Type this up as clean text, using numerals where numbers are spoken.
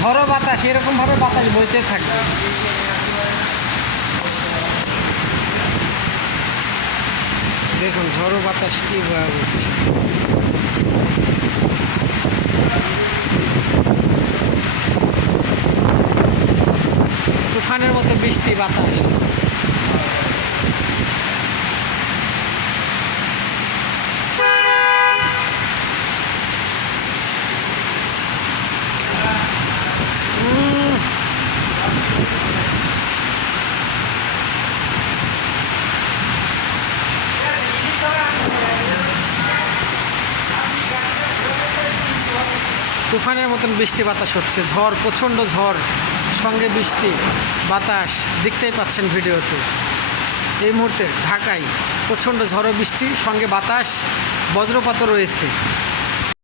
ঝড়ো বাতাস এরকমভাবে বাতাস বইতে থাকবে। দেখুন ঝড়ো বাতাস কী হচ্ছে। তুফানের মতো বৃষ্টি বাতাস। তুফানের মতন বৃষ্টি বাতাস হচ্ছে, ঝড়, প্রচণ্ড ঝড় সঙ্গে বৃষ্টি বাতাস দেখতেই পাচ্ছেন ভিডিওতে। এই মুহূর্তে ঢাকায় প্রচণ্ড ঝড়ো বৃষ্টি সঙ্গে বাতাস, বজ্রপাতও রয়েছে।